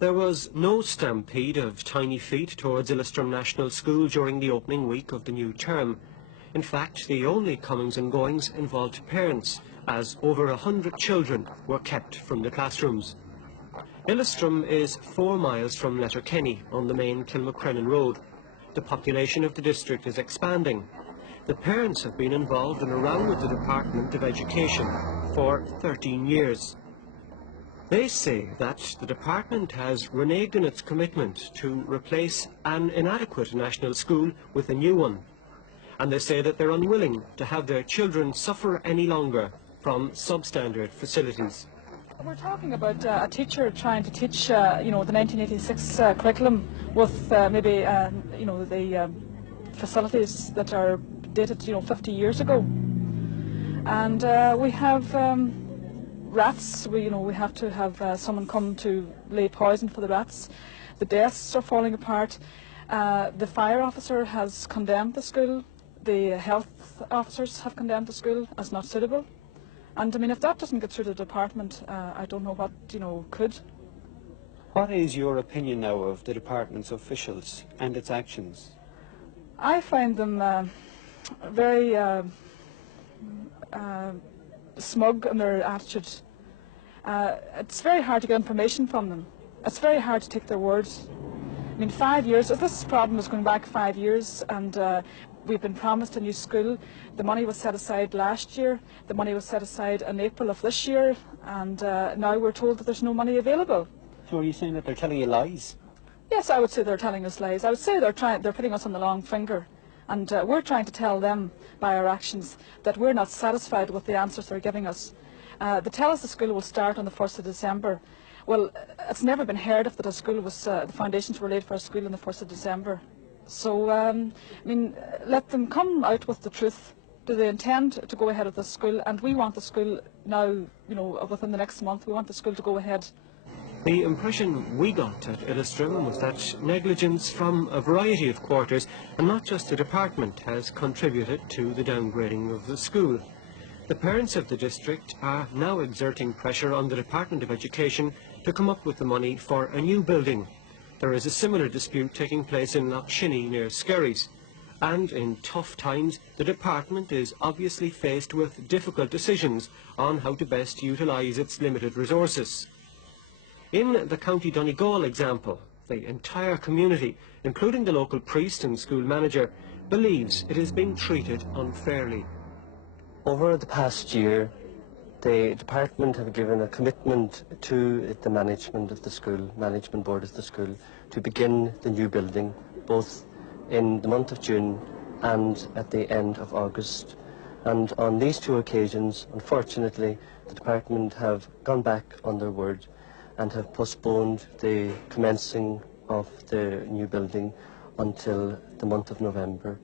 There was no stampede of tiny feet towards Illistrim National School during the opening week of the new term. In fact, the only comings and goings involved parents, as over 100 children were kept from the classrooms. Illistrim is 4 miles from Letterkenny on the main Kilmacrennan Road. The population of the district is expanding. The parents have been involved in a row with the Department of Education for 13 years. They say that the department has reneged in its commitment to replace an inadequate national school with a new one. And they say that they're unwilling to have their children suffer any longer from substandard facilities. We're talking about a teacher trying to teach, the 1986 curriculum with maybe, the facilities that are dated, 50 years ago. And we have rats. We have to have someone come to lay poison for the rats. The desks are falling apart. The fire officer has condemned the school. The health officers have condemned the school as not suitable. And I mean, if that doesn't get through the department, I don't know what, could. What is your opinion now of the department's officials and its actions? I find them very smug in their attitude. It's very hard to get information from them. It's very hard to take their words. I mean, 5 years, if this problem is going back 5 years, and we've been promised a new school. The money was set aside last year. The money was set aside in April of this year, and now we're told that there's no money available. So are you saying that they're telling you lies? Yes, I would say they're telling us lies. I would say they're putting us on the long finger, and we're trying to tell them by our actions that we're not satisfied with the answers they're giving us. They tell us the school will start on the 1st of December. Well, it's never been heard of that a school was, the foundations were laid for a school on the 1st of December. So, I mean, let them come out with the truth. Do they intend to go ahead with the school? And we want the school now, within the next month, we want the school to go ahead. The impression we got at Illistrim was that negligence from a variety of quarters, and not just the department, has contributed to the downgrading of the school. The parents of the district are now exerting pressure on the Department of Education to come up with the money for a new building. There is a similar dispute taking place in Lochshinny near Skerries. And in tough times, the department is obviously faced with difficult decisions on how to best utilise its limited resources. In the County Donegal example, the entire community, including the local priest and school manager, believes it is being treated unfairly. Over the past year, the department have given a commitment to the management of the school, management board of the school, to begin the new building, both in the month of June and at the end of August. And on these two occasions, unfortunately, the department have gone back on their word and have postponed the commencing of the new building until the month of November.